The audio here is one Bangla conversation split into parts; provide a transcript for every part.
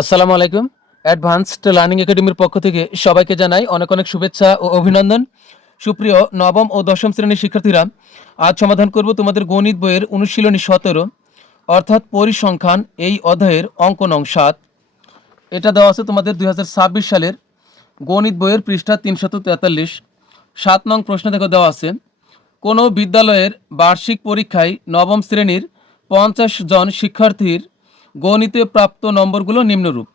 আসসালামু আলাইকুম। অ্যাডভান্সড লার্নিং একাডেমির পক্ষ থেকে সবাইকে জানাই অনেক অনেক শুভেচ্ছা ও অভিনন্দন। সুপ্রিয় নবম ও দশম শ্রেণীর শিক্ষার্থীরা, আজ সমাধান করব তোমাদের গণিত বইয়ের অনুশীলনী 17 অর্থাৎ পরিসংখ্যান এই অধ্যায়ের অঙ্ক নং 7। এটা দেওয়া আছে তোমাদের 2026 সালের গণিত বইয়ের পৃষ্ঠা 343। 7 নং প্রশ্ন থেকে দেওয়া আছে, কোনো বিদ্যালয়ের বার্ষিক পরীক্ষায় নবম শ্রেণীর 50 জন শিক্ষার্থীর গণিতে প্রাপ্ত নম্বরগুলো নিম্নরূপ।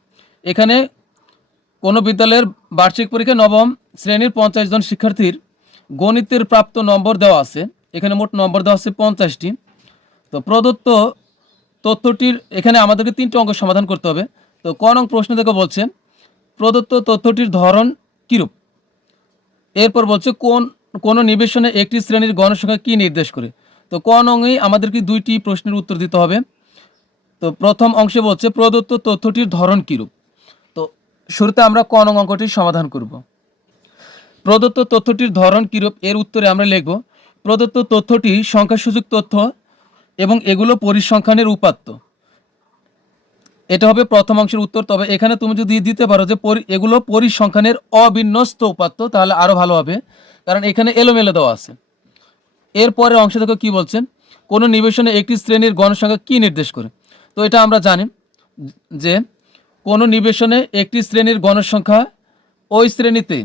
এখানে কোনো বিদ্যালয়ের বার্ষিক পরীক্ষায় নবম শ্রেণীর 50 জন শিক্ষার্থীর গণিতের প্রাপ্ত নম্বর দেওয়া আছে। এখানে মোট নম্বর দেওয়া আছে 50টি। তো প্রদত্ত তথ্যটির এখানে আমাদেরকে 3টি অঙ্ক সমাধান করতে হবে। তো ক নং প্রশ্ন থেকে বলছে প্রদত্ত তথ্যটির ধরন কীরূপ। এরপর বলছে কোন নিবেশনে একটি শ্রেণীর গণসংখ্যা কী নির্দেশ করে। তো ক নংয়ে আমাদেরকে 2টি প্রশ্নের উত্তর দিতে হবে। তো প্রথম অংশে বলছে প্রদত্ত তথ্যটির ধরন কীরূপ। তো শুরুতে আমরা ক নং অঙ্কটির সমাধান করব। প্রদত্ত তথ্যটির ধরন কীরূপ এর উত্তরে আমরা লিখব, প্রদত্ত তথ্যটি সংখ্যাসূচক তথ্য এবং এগুলো পরিসংখ্যানের উপাত্ত। এটা হবে প্রথম অংশের উত্তর। তবে এখানে তুমি যদি দিতে পারো যে এগুলো পরিসংখ্যানের অবিন্যস্ত উপাত্ত, তাহলে আরও ভালো হবে, কারণ এখানে এলোমেলো দেওয়া আছে। এরপরের অংশ থেকে কী বলছেন, কোনো নিবেশনে একটি শ্রেণীর গণসংখ্যা কী নির্দেশ করে। তো এটা আমরা জানি যে কোনো নিবেশনে একটি শ্রেণীর গণসংখ্যা ওই শ্রেণীতে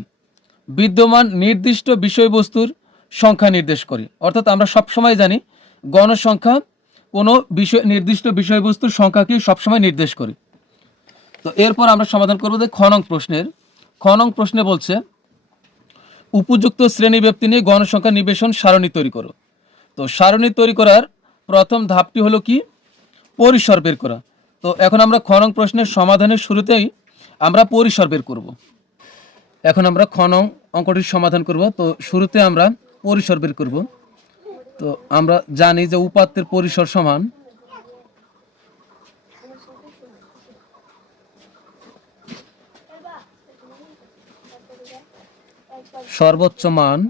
বিদ্যমান নির্দিষ্ট বিষয়বস্তুর সংখ্যা নির্দেশ করে। অর্থাৎ আমরা সবসময় জানি গণসংখ্যা কোনো নির্দিষ্ট বিষয়বস্তুর সংখ্যাকে সবসময় নির্দেশ করে। তো এরপর আমরা সমাধান করব যে খ নং প্রশ্নের। খ নং প্রশ্নে বলছে উপযুক্ত শ্রেণীব্যাপ্তি নিয়ে গণসংখ্যা নিবেশন সারণী তৈরি করো। তো সারণী তৈরি করার প্রথম ধাপটি হলো কি, পরিসর বের করা। তো এখন আমরা খ নং প্রশ্নের সমাধানের শুরুতেই আমরা পরিসর বের করব। এখন আমরা খ নং অঙ্কটির সমাধান করব। তো শুরুতে আমরা পরিসর বের করব। তো আমরা জানি যে উপাত্তের পরিসর সমান সর্বোচ্চ মান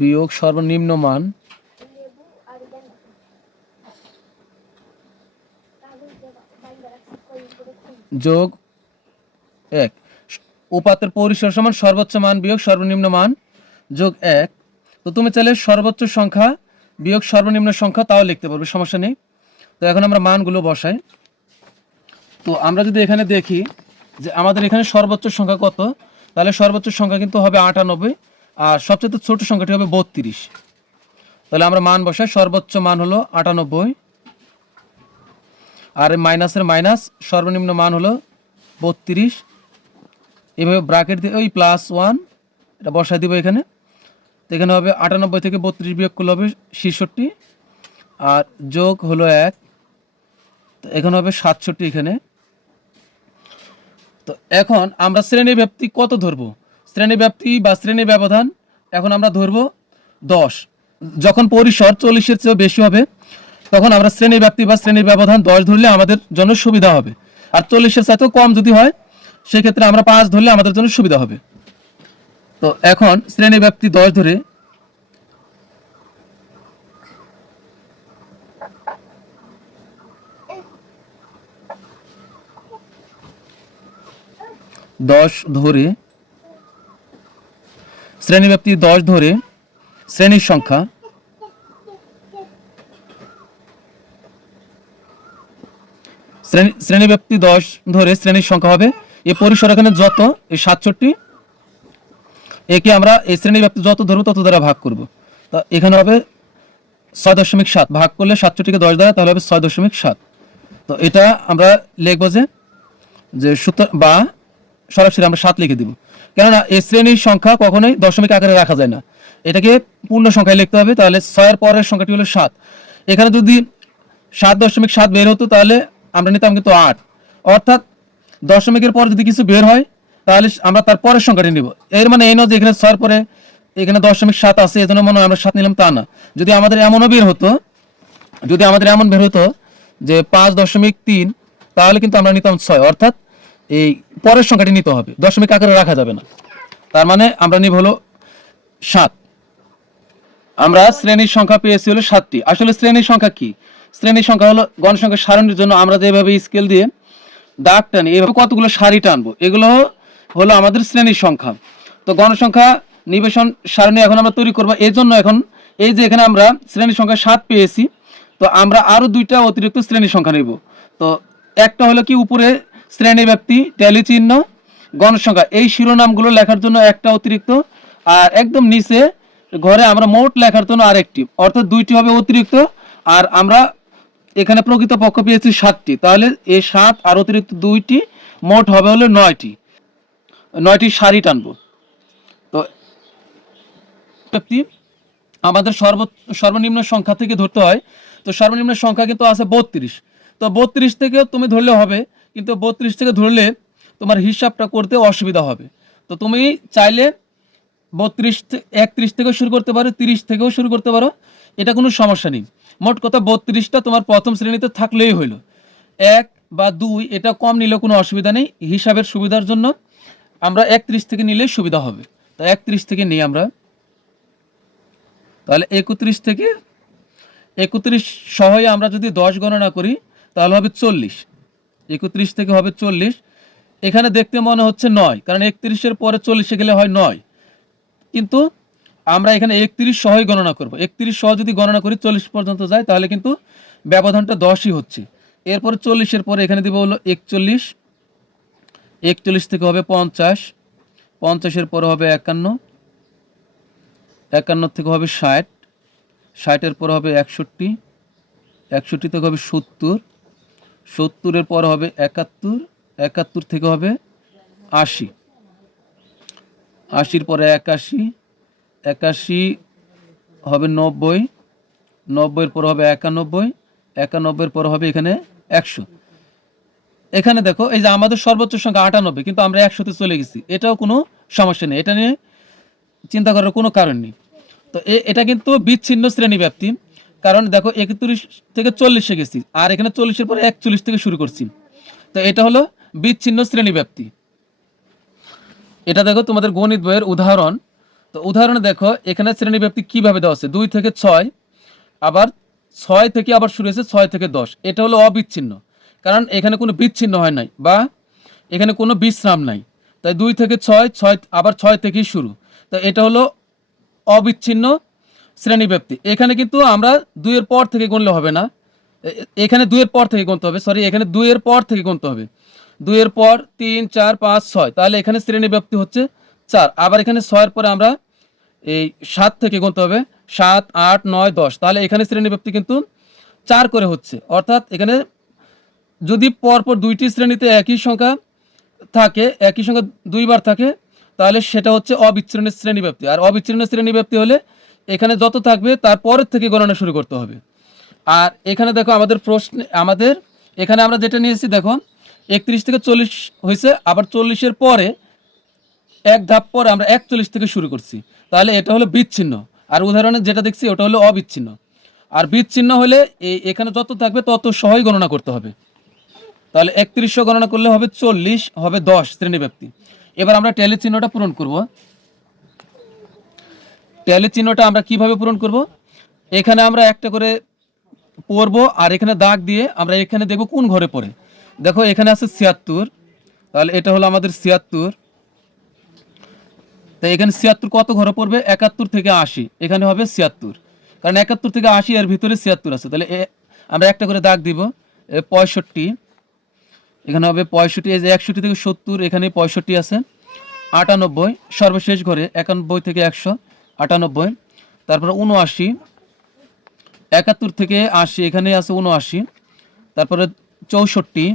বিয়োগ সর্বনিম্ন মান যোগ 1। উপাত্তের পরিসর সমান সর্বোচ্চ মান বিয়োগ সর্বনিম্ন মান যোগ 1। তো তুমি চাইলে সর্বোচ্চ সংখ্যা বিয়োগ সর্বনিম্ন সংখ্যা তাও লিখতে পারবে, সমস্যা নেই। তো এখন আমরা মানগুলো বসাই। তো আমরা যদি এখানে দেখি যে আমাদের এখানে সর্বোচ্চ সংখ্যা কত, তাহলে সর্বোচ্চ সংখ্যা কিন্তু হবে 98 আর সবচেয়ে ছোট সংখ্যাটি হবে 32। তাহলে আমরা মান বসাই, সর্বোচ্চ মান হলো 98 আর মাইনাসের মাইনাস, সর্বনিম্ন মান হলো 32। এভাবে ব্র্যাকেট দিয়ে ওই +1 এটা বসাই দিব এখানে। তো এখানে হবে 98 থেকে 32 বিয়োগ করলে হবে 66 আর যোগ হলো 1, তো এখানে হবে 67 এখানে। তো এখন আমরা শ্রেণী ব্যাপ্তি কত ধরবো, শ্রেণী ব্যাপ্তি বা শ্রেণী ব্যবধান এখন আমরা ধরবো 10। যখন পরিসর 40-এর চেয়ে বেশি হবে তখন আমরা শ্রেণী ব্যাপ্তি বা শ্রেণী ব্যবধান 10 ধরলে আমাদের জন্য সুবিধা হবে। আর 40-এর চাইতেও কম যদি হয় সেক্ষেত্রে আমরা 5 ধরলে আমাদের জন্য সুবিধা হবে। তো এখন শ্রেণী ব্যাপ্তি 10 ধরে শ্রেণীব্যাপ্তি 10 ধরে শ্রেণীর সংখ্যা শ্রেণীব্যাপ্তি 10 ধরে শ্রেণীর সংখ্যা হবে এই পরিসর এখানে যত এই 67, একে আমরা এই শ্রেণীব্যাপ্তি যত ধরবো তত দ্বারা ভাগ করব। তো এখানে হবে 6.7, ভাগ করলে 67কে 10 দ্বারা তাহলে হবে 6.7। তো এটা আমরা লিখবো যে সূত্র বা সরাসরি আমরা 7 লিখে দিব, কেননা এই শ্রেণীর সংখ্যা কখনোই দশমিক আকারে রাখা যায় না, এটাকে পূর্ণ সংখ্যায় লিখতে হবে। তাহলে 6-এর পরের সংখ্যাটি হলো 7। এখানে যদি 7.7 বের হতো তাহলে আমরা নিতাম কিন্তু 8। অর্থাৎ দশমিকের পর যদি কিছু বের হয় তাহলে আমরা তার পরের সংখ্যাটি নিব। এর মানে এই নয় যে এখানে 6-এর পরে এখানে 0.7 আছে এজন্য মনে হয় আমরা 7 নিলাম, তা না। যদি আমাদের এমনও বের হতো, যদি আমাদের এমন বের হতো যে 5.3, তাহলে কিন্তু আমরা নিতাম 6। অর্থাৎ এই পরের সংখ্যাটি নিতে হবে, দশমিক আকারে রাখা যাবে না। তার মানে আমরা নিব হলো 7। আমরা শ্রেণীর সংখ্যা পেয়েছি হলো 7টি। আসলে শ্রেণীর সংখ্যা কি? শ্রেণীর সংখ্যা হলো গণসংখ্যা সারণীর জন্য আমরা যেভাবে স্কেল দিয়ে দাগ টানি, এভাবে কতগুলো সারি টানবো, এগুলো হলো আমাদের শ্রেণীর সংখ্যা। তো গণসংখ্যা নিবেশন সারণী এখন আমরা তৈরি করবো। এই জন্য এখন এই যে এখানে আমরা শ্রেণীর সংখ্যা 7 পেয়েছি, তো আমরা আরো 2টা অতিরিক্ত শ্রেণীর সংখ্যা নেব। তো একটা হলো কি, উপরে শ্রেণী ব্যাপ্তি, ট্যালি চিহ্ন, গণসংখ্যা, এই শিরোনামগুলো লেখার জন্য একটা অতিরিক্ত, আর একদম নিচে ঘরে আমরা মোট লেখার জন্য আরেকটি, অর্থাৎ 2টি হবে অতিরিক্ত। আর আমরা এখানে প্রকৃত পক্ষ পেয়েছি 7টি, তাহলে এই 7 আর অতিরিক্ত 2টি মোট হবে হলো 9টি সারি টানবো। তো আমাদের সর্বনিম্ন সংখ্যা থেকে ধরতে হয়। তো সর্বনিম্ন সংখ্যা কিন্তু আছে 32। তো 32 থেকে তুমি ধরলে হবে, কিন্তু 32 থেকে ধরলে তোমার হিসাবটা করতে অসুবিধা হবে। তো তুমি চাইলে 31 থেকেও শুরু করতে পারো, 30 থেকেও শুরু করতে পারো, এটা কোনো সমস্যা নেই। মোট কথা 32টা তোমার প্রথম শ্রেণীতে থাকলেই হইলো। 1 বা 2 এটা কম নিলেও কোনো অসুবিধা নেই, হিসাবের সুবিধার জন্য আমরা 31 থেকে নিলেই সুবিধা হবে। তো 31 থেকে নিই আমরা, তাহলে 31 সহই আমরা যদি 10 গণনা করি তাহলে হবে 40। 31 থেকে হবে 40। এখানে দেখতে মনে হচ্ছে 9, কারণ 31-এর পরে 40-এ গেলে হয় 9, কিন্তু আমরা এখানে 31 সহই গণনা করব। 31 সহ যদি গণনা করি 40 পর্যন্ত যায়, তাহলে কিন্তু ব্যবধানটা 10ই হচ্ছে। এরপরে 40-এর পরে এখানে দেবো হলো 41, 41 থেকে হবে 50, 50-এর পরে হবে 51, 51 থেকে হবে 60, 60-এর পরে হবে 61, 61 থেকে হবে 70, 70-এর পরে হবে 71, 71 থেকে হবে 80, 80-র পরে 81, 81 হবে 90, 90-এর পরে হবে 91, 91-এর পরে হবে এখানে 100। এখানে দেখো এই যে আমাদের সর্বোচ্চ সংখ্যা 98, কিন্তু আমরা 100-তে চলে গেছি, এটাও কোনো সমস্যা নেই, এটা নিয়ে চিন্তা করার কোনো কারণ নেই। তো এটা কিন্তু বিচ্ছিন্ন শ্রেণী ব্যাপ্তি, কারণ দেখো 31 থেকে 40-এ গেছি, আর এখানে 40-এর পরে 41 থেকে শুরু করছি। তো এটা হলো বিচ্ছিন্ন শ্রেণী ব্যাপ্তি। এটা দেখো তোমাদের গণিত বইয়ের উদাহরণ। তো উদাহরণে দেখো এখানে শ্রেণী ব্যাপ্তি কিভাবে দেওয়া আছে, 2 থেকে 6, আবার 6 থেকে আবার শুরু হয়েছে 6 থেকে 10। এটা হলো অবিচ্ছিন্ন, কারণ এখানে কোনো বিচ্ছিন্ন হয় নাই বা এখানে কোনো বিশ্রাম নাই। তাই 2 থেকে 6, 6 আবার 6 থেকেই শুরু। তো এটা হলো অবিচ্ছিন্ন শ্রেণী ব্যাপ্তি। এখানে কিন্তু আমরা 2 এর পর থেকে গুনলে হবে না, এখানে 2 এর পর থেকে গুনতে হবে, সরি এখানে 2 এর পর থেকে গুনতে হবে। 2 এর পর 3, 4, 5, 6, তাহলে এখানে শ্রেণী ব্যাপ্তি হচ্ছে 4। আবার এখানে 6-এর পরে আমরা এই 7 থেকে গুনতে হবে, 7, 8, 9, 10, তাহলে এখানে শ্রেণী ব্যাপ্তি কিন্তু 4 করে হচ্ছে। অর্থাৎ এখানে যদি পরপর 2টি শ্রেণীতে একই সংখ্যা থাকে, একই সংখ্যা 2 বার থাকে, তাহলে সেটা হচ্ছে অবিচ্ছিন্ন শ্রেণী ব্যাপ্তি। আর অবিচ্ছিন্ন শ্রেণী ব্যাপ্তি হলে এখানে যত থাকবে তার পরের থেকে গণনা শুরু করতে হবে। আর এখানে দেখো আমাদের প্রশ্নে এখানে আমরা যেটা নিয়েছি দেখো 31 থেকে 40 হয়েছে, আবার 40-এর পরে এক ধাপ পরে আমরা 41 থেকে শুরু করছি, তাহলে এটা হলো বিচ্ছিন্ন। আর উদাহরণে যেটা দেখছি ওটা হলো অবিচ্ছিন্ন। আর বিচ্ছিন্ন হলে এখানে যত থাকবে তত সহই গণনা করতে হবে। তাহলে 3100 গণনা করলে হবে 40, হবে 10 শ্রেণী ব্যাপ্তি। এবার আমরা ট্যালি চিহ্নটা পূরণ করব। ট্যালি চিহ্নটা আমরা কিভাবে পূরণ করব, এখানে আমরা একটা করে পড়বো, আর এখানে দাগ দিয়ে আমরা এখানে দেখব কোন ঘরে পড়ে। দেখো এখানে আছে 76, তাহলে এটা হলো আমাদের 76। তাই এখানে 76 কত ঘরে পড়বে, 71 থেকে 80, এখানে হবে 76, কারণ 71 থেকে 80 এর ভিতরে 76 আছে। তাহলে আমরা একটা করে দাগ দিব। 65, এখানে হবে 65, এই যে 61 থেকে 70, এখানে 65 আছে। 98 সর্বশেষ ঘরে, 91 থেকে 100, 98। তারপরে 79, 71 থেকে 80, এখানে আছে 79। তারপরে 64,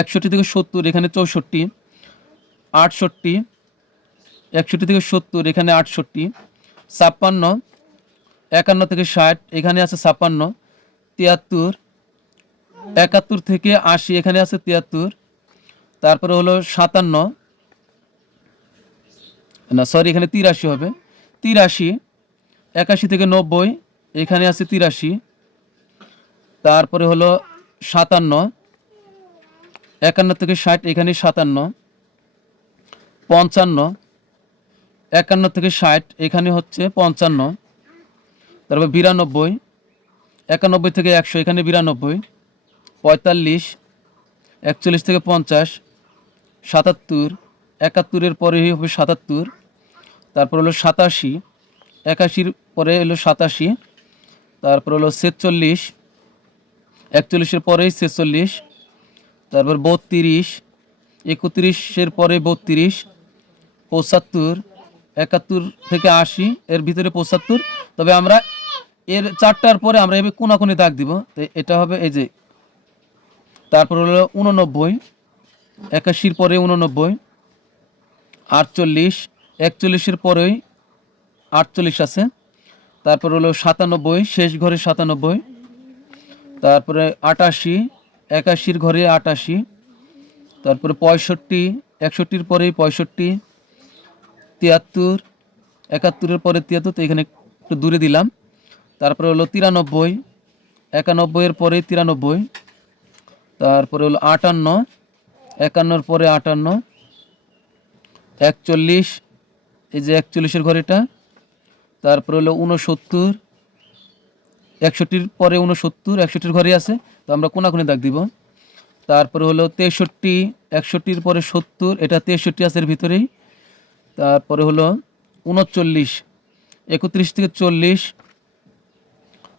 61 থেকে 70, এখানে 64। 68, 61 থেকে 70, এখানে 68। 56, 51 থেকে 60, এখানে আছে 56। 73, 71 থেকে 80, এখানে আছে 73। তারপরে হলো 57, না সরি এখানে 83 হবে। 83, 81 থেকে 90, এখানে আছে 83। তারপরে হলো 57, 51 থেকে 60, এখানে 57। 55, 51 থেকে 60, এখানে হচ্ছে 55। তারপর 92, 91 থেকে 100 এখানে 92, 45, 41 থেকে 50, 77, 71 পরে হবে 77, তারপর হলো 87, 81 পরে হলো 87, তারপর হলো 46, 41 পরেই 46, তারপর 32, 31 পরে 32, 75, 71 থেকে 80 এর ভিতরে 75। তবে আমরা এর 4টার পরে আমরা এভাবে কোনাকুনি দাগ দিব, তো এটা হবে এই যে। তারপর হলো 89, 81 পরে 89, 48, 41 পরেই 48 আছে, তারপর হলো 97, শেষ ঘরে 97, তারপরে 88, 81 ঘরে 88, তারপরে 65, 61 পরে 65, 73, 71 পরে 73, তো এখানে একটু দূরে দিলাম। তারপরে হলো 93, 91 পরে 93, তারপরে হলো 58, 51 পরে 58, 41, এই যে 41 ঘরেটা, তারপরে হলো 69, 61 পরে 69, 61 ঘরে আছে, তো আমরা কোনাকুনি দাগ দিব। তারপরে হলো 63, 61 পরে 70, এটা 63 আছে এর ভিতরেই। তারপরে হলো 39, 31 থেকে 40,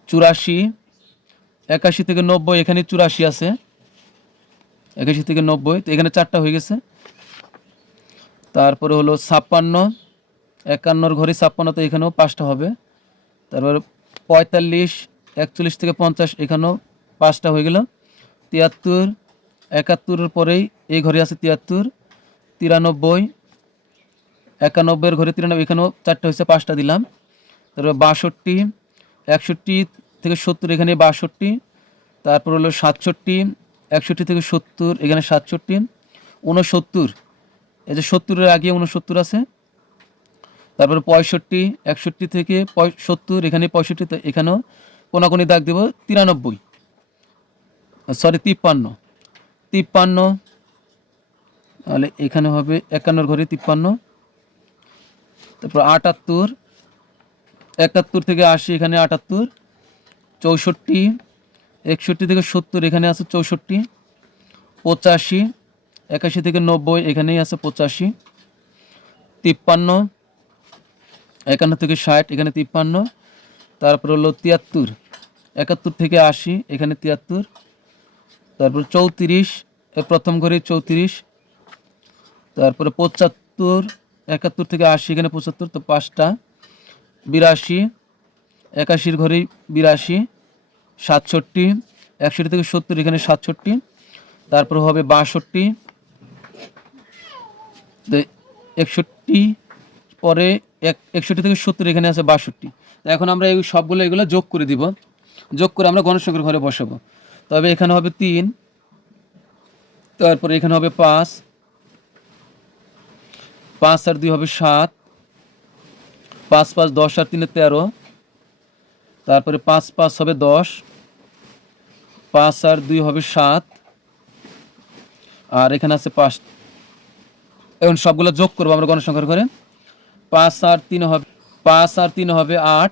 84, 81 থেকে 90, এখানে 84 আছে, 81 থেকে 90, তো এখানে 4টা হয়ে গেছে। তারপরে হলো 56, 51 ঘরে 56, তো এখানেও 5টা হবে। তারপরে 45, 41 থেকে 50, এখানেও 5টা হয়ে গেল। 73, 71 পরেই এই ঘরে আছে 73, 93, 91 ঘরে 93, এখানেও 4টা হয়েছে, 5টা দিলাম। তারপর 62, 61 থেকে 70, এখানে 62, তারপর হলো 67, 61 থেকে 70, এখানে 67, 69, এই যে 70-এর আগে 69 আছে। তারপরে 65, 61 থেকে 70, এখানে 65, তো এখানেও কোনাকুনি দাগ দেব 93, সরি 53, তাহলে এখানে হবে 51 ঘরে 53। তারপর 78, 71 থেকে 80, এখানে 78, 64, 61 থেকে 70, এখানে আছে 64, 85, 81 থেকে 90, এখানেই আছে 85, 53, 51 থেকে 60, এখানে 53, তারপর হলো 73, 71 থেকে 80, এখানে 73, তারপর 34, প্রথম ঘরে 34, তারপরে 75, 71 থেকে 80, এখানে 75, তো 5টা। 82, 81 ঘরেই 82, 67, 61 থেকে 70, এখানে 67, তারপর হবে 62, 61 পরে 61 থেকে 70, এখানে আছে 62। এখন আমরা এই সবগুলো এগুলো যোগ করে দিব, যোগ করে আমরা গণসংখ্যার ঘরে বসাবো। তবে এখানে হবে 3, তারপরে এখানে হবে 5, 5 আর 2 হবে 7, 5 5 10 আর 3 13, তারপরে 5 5 হবে 10, 5 আর 2 হবে 7, আর এখানে আছে 5। এখন সবগুলো যোগ করবো আমরা গণসংখ্যার ঘরে। 5 আর 3 হবে 5 আর 3 হবে 8,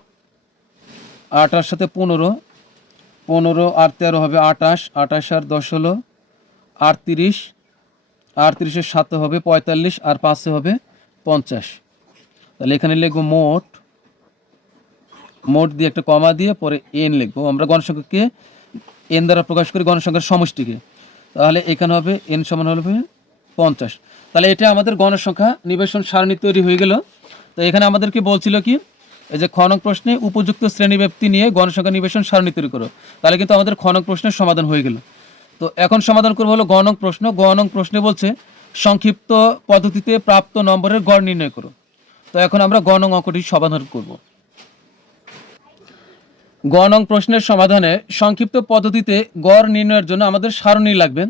8 আর সাথে 15, 15 আর 13 হবে 28, 28 আর 10 হলো 38, 38 এর সাথে হবে 45, আর 5 হবে 50। তাহলে এখানে লিখবো মোট, মোট দিয়ে একটা কমা দিয়ে পরে এন লিখবো। আমরা গণসংখ্যাকে এন দ্বারা প্রকাশ করি, গণসংখ্যার সমষ্টিকে। তাহলে এখানে হবে এন সমান হবে 50। তাহলে এটা আমাদের গণসংখ্যা নিবেশন সারণী তৈরি হয়ে গেল। তো এখানে আমাদেরকে বলছিল কি, এই যে খ নং প্রশ্নে উপযুক্ত শ্রেণীব্যাপ্তি নিয়ে গণসংখ্যা নিবেশন সারণী তৈরি করো। তাহলে কিন্তু আমাদের খ নং প্রশ্নের সমাধান হয়ে গেল। তো এখন সমাধান করবো হলো গ নং প্রশ্ন। গ নং প্রশ্নে বলছে সংক্ষিপ্ত পদ্ধতিতে প্রাপ্ত নম্বরের গড় নির্ণয় করো। তো এখন আমরা গ নং অঙ্কটি সমাধান করব। গ নং প্রশ্নের সমাধানে সংক্ষিপ্ত পদ্ধতিতে গড় নির্ণয়ের জন্য আমাদের সারণী লাগবে।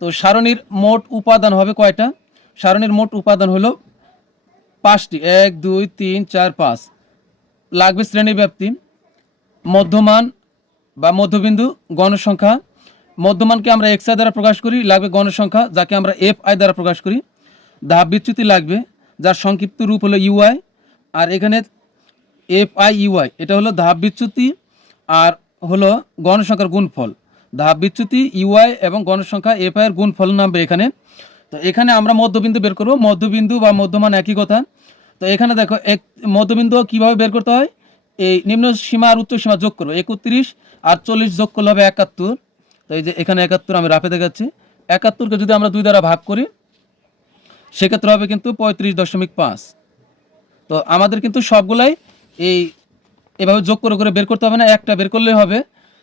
তো সারণীর মোট উপাদান হবে কয়টা? সারণীর মোট উপাদান হলো 5টি, 1 2 3 4 5। লাগবে শ্রেণীব্যাপ্তি, মধ্যমান বা মধ্যবিন্দু, গণসংখ্যা। মধ্যমানকে আমরা এক্স আই দ্বারা প্রকাশ করি, লাগবে গণসংখ্যা যাকে আমরা এফ আই দ্বারা প্রকাশ করি। ধাপ বিচ্যুতি লাগবে, যার সংক্ষিপ্ত রূপ হলো ইউআই। আর এখানে এফ আই ইউআই এটা হলো ধাপ বিচ্যুতি আর হলো গণসংখ্যার গুণফল। ধাপ বিচ্যুতি ইউআই এবং গণসংখ্যা এফ আই এর গুণফল নামবে এখানে। তো এখানে আমরা মধ্যবিন্দু বের করব, মধ্যবিন্দু বা মধ্যমান একই কথা। তো এখানে দেখো এক মধ্যবিন্দু কীভাবে বের করতে হয়, এই নিম্ন সীমা আর উচ্চ সীমা যোগ করবো, 31 আর 40 যোগ করলে হবে 71। তো এই যে এখানে 71 আমি রাফে দেখাচ্ছি, 71কে যদি আমরা 2 দ্বারা ভাগ করি সেক্ষেত্রে হবে কিন্তু 35.5। তো আমাদের কিন্তু সবগুলাই এই এভাবে যোগ করে করে বের করতে হবে না, একটা বের করলেই হবে।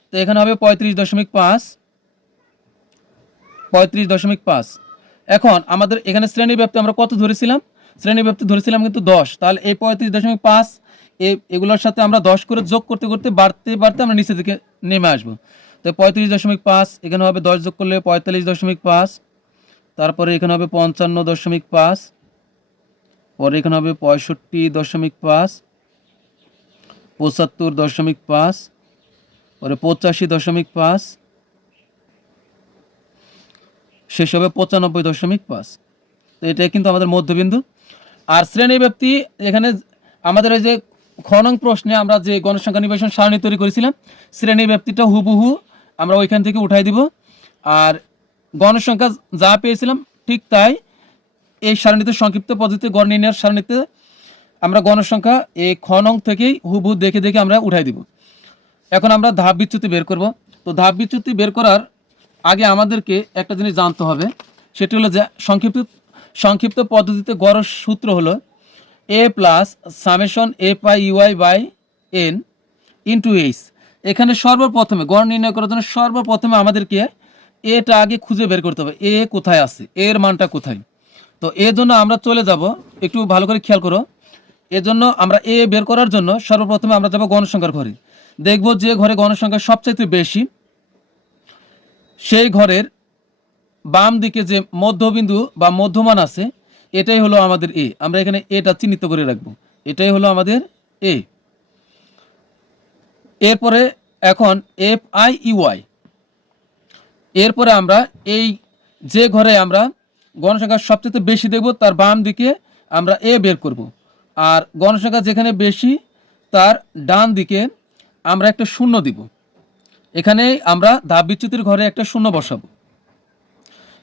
তো এখানে হবে 35.5। এখন আমাদের এখানে শ্রেণীব্যাপ্তি আমরা কত ধরেছিলাম, শ্রেণীব্যাপ্তি ধরেছিলাম কিন্তু 10। তাহলে এই 35.5 এগুলোর সাথে আমরা 10 করে যোগ করতে করতে বাড়তে বাড়তে আমরা নিচের দিকে নেমে আসবো। তো 35.5 এখানে হবে 10 যোগ করলে 45.5, তারপরে এখানে হবে 55.5, পরে এখানে হবে 65.5, 75.5, পরে 85.5, শেষ হবে 95.5। তো এটাই কিন্তু আমাদের মধ্যবিন্দু। আর শ্রেণীব্যাপ্তি এখানে আমাদের ওই যে খ নং প্রশ্নে আমরা যে গণসংখ্যা নিবেশন সারণী তৈরি করেছিলাম, শ্রেণীব্যাপ্তিটা হুবহু আমরা ওইখান থেকে উঠাই দিব। আর গণসংখ্যা যা পেয়েছিলাম ঠিক তাই এই সারণীতে সংক্ষিপ্ত পদ্ধতিতে গড় নির্ণয়ের সারণীতে আমরা গণসংখ্যা এই খ নং থেকেই হুবহু দেখে দেখে আমরা উঠাই দিব। এখন আমরা ধাপ বিচ্যুতি বের করব। তো ধাপ বিচ্যুতি বের করার আগে আমাদেরকে একটা জিনিস জানতে হবে, সেটি হলো যে সংক্ষিপ্ত পদ্ধতিতে গড়ের সূত্র হলো A plus summation F I U I by N into H. এখানে সর্বপ্রথমে গড় নির্ণয় করার জন্য সর্বপ্রথমে আমাদেরকে এটা আগে খুঁজে বের করতে হবে, এ কোথায় আছে, এর মানটা কোথায়। তো এর জন্য আমরা চলে যাব, একটু ভালো করে খেয়াল করো। এর জন্য আমরা এ বের করার জন্য সর্বপ্রথমে আমরা যাব গণসংখ্যার ঘরে। দেখব যে ঘরে গণসংখ্যা সবচাইতে বেশি সেই ঘরের বাম দিকে যে মধ্যবিন্দু বা মধ্যমান আছে এটাই হলো আমাদের এ। আমরা এখানে এটা চিহ্নিত করে রাখবো, এটাই হলো আমাদের এ। এরপরে এখন এফ আই ইউআই, এরপরে আমরা এই যে ঘরে আমরা গণসংখ্যা সবচেয়ে বেশি দেখব তার বাম দিকে আমরা এ বের করব। আর গণসংখ্যা যেখানে বেশি তার ডান দিকে আমরা একটা শূন্য দিব। এখানে আমরা ধাপ বিচ্যুতির ঘরে একটা শূন্য বসাবো।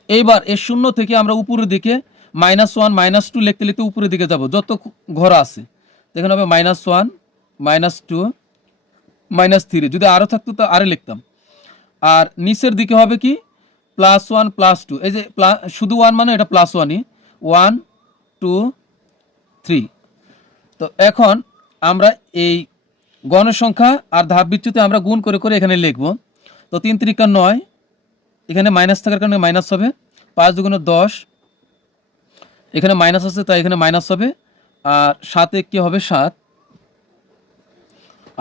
এইবার এই শূন্য থেকে আমরা উপরের দিকে -1 -2 লিখতে লিখতে উপরের দিকে যাব, যত ঘর আছে এখানে হবে -1 -2 -3, যদি আরও থাকতো তো আরও লিখতাম। আর নিচের দিকে হবে কি +1 +2, এই যে শুধু 1 মানে এটা +1ই, 1 2 3। তো এখন আমরা এই গণসংখ্যা আর ধাপ বিচ্যুতি আমরা গুণ করে করে এখানে লিখব। তো 3 × 9, এখানে মাইনাস থাকার কারণে মাইনাস হবে, 5 × 10, এখানে মাইনাস আছে তাই এখানে মাইনাস হবে, আর 7 কি হবে 7,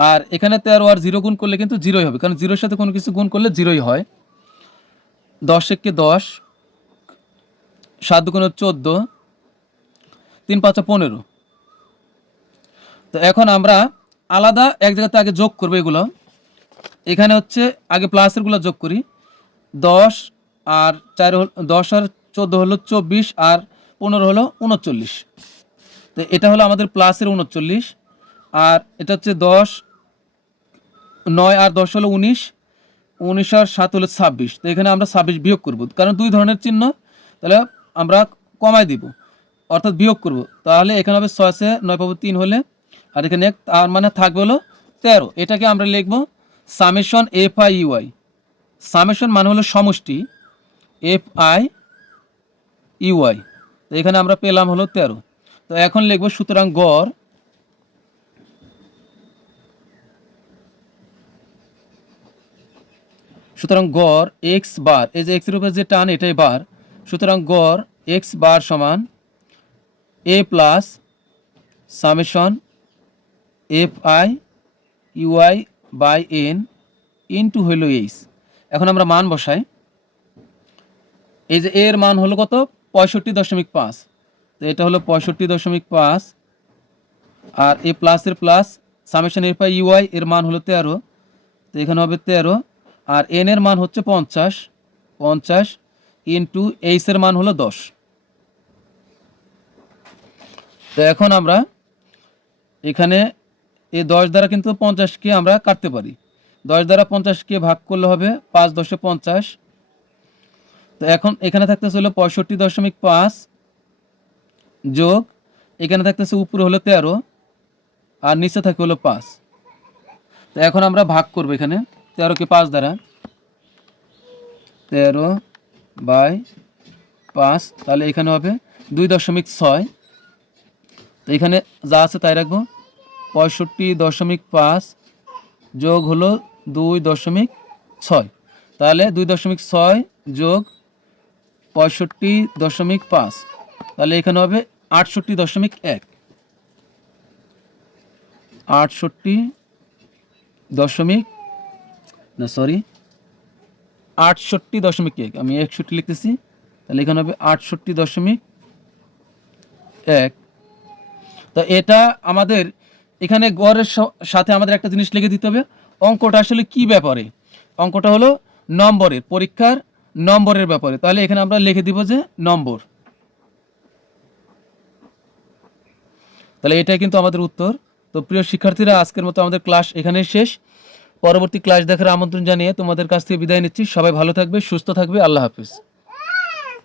আর এখানে 13 আর 0 গুণ করলে কিন্তু 0ই হবে, কারণ 0-এর সাথে কোনো কিছু গুণ করলে 0ই হয়। 10 × 10, 7 × 14, 3 × 5 = 15। তো এখন আমরা আলাদা এক জায়গাতে আগে যোগ করবো এগুলো। এখানে হচ্ছে আগে প্লাসেরগুলো যোগ করি, 10 আর 4 10 আর 14 হলো 24, আর 15 হলো 39। তো এটা হলো আমাদের প্লাসের 39, আর এটা হচ্ছে 10, 9 আর 10 হলো 19, 19 আর 7 হলো 26। তো এখানে আমরা 26 বিয়োগ করব, কারণ দুই ধরনের চিহ্ন, তাহলে আমরা কমাই দিব অর্থাৎ বিয়োগ করব। তাহলে এখানে হবে 6 আছে 9 পাবো 3 হলে, আর এখানে 1, তার মানে থাকবে হলো 13। এটাকে আমরা লিখব summation F I UI. Summation মানে হলো সমষ্টি, এফ আই ইউআই। তো এখানে আমরা পেলাম হলো 13। তো এখন লিখব সুতরাং গড়, সুতরাং গড় এক্স বার, এই যে এক্সের উপরে যে টান এটাই বার, সুতরাং গড় এক্স বার সমান A plus summation F I U I by N into হইল এইচ। এখন আমরা মান বসাই। এই যে এর মান হলো কত 65.5, তো এটা হলো 65.5, আর এ প্লাসের plus summation F I UI এর মান হলো 13, তো এখানে হবে 13, আর এন এর মান হচ্ছে 50 ইন্টু এইচ এর মান হলো 10। তো এখন আমরা এখানে এই 10 দ্বারা কিন্তু 50কে আমরা কাটতে পারি। 10 দ্বারা 50কে ভাগ করলে হবে 5 10 50। তো এখন এখানে থাকতেছে হলো 65.5 যোগ এখানে থাকতেছে উপরে হলো 13 আর নিচে থাকে হলো 5। তো এখন আমরা ভাগ করব এখানে 13কে 5 দ্বারা, 13/5, তাহলে এখানে হবে 2.6। তো এখানে যা আছে তাই রাখবো, 65.5 যোগ হলো 2.6, তাহলে 2.6 যোগ 65.5, তাহলে এখানে হবে 68.1। 68 দশমিক না সরি 68.1, আমি 61 লিখতেছি, তাহলে এখানে হবে 68.1। তো এটা আমাদের এখানে গড়ের সাথে আমাদের একটা জিনিস লিখে দিতে হবে, অঙ্কটা আসলে কি ব্যাপারে। অঙ্কটা হলো নম্বরের, পরীক্ষার নম্বরের ব্যাপারে। তাহলে এখানে আমরা লিখে দিব যে নম্বর। তাহলে এটাই কিন্তু আমাদের উত্তর। তো প্রিয় শিক্ষার্থীরা, আজকের মতো আমাদের ক্লাস এখানেই শেষ। পরবর্তী ক্লাস দেখার আমন্ত্রণ জানিয়ে তোমাদের কাছ থেকে বিদায় নিচ্ছি। সবাই ভালো থাকবে, সুস্থ থাকবে। আল্লাহ হাফিজ।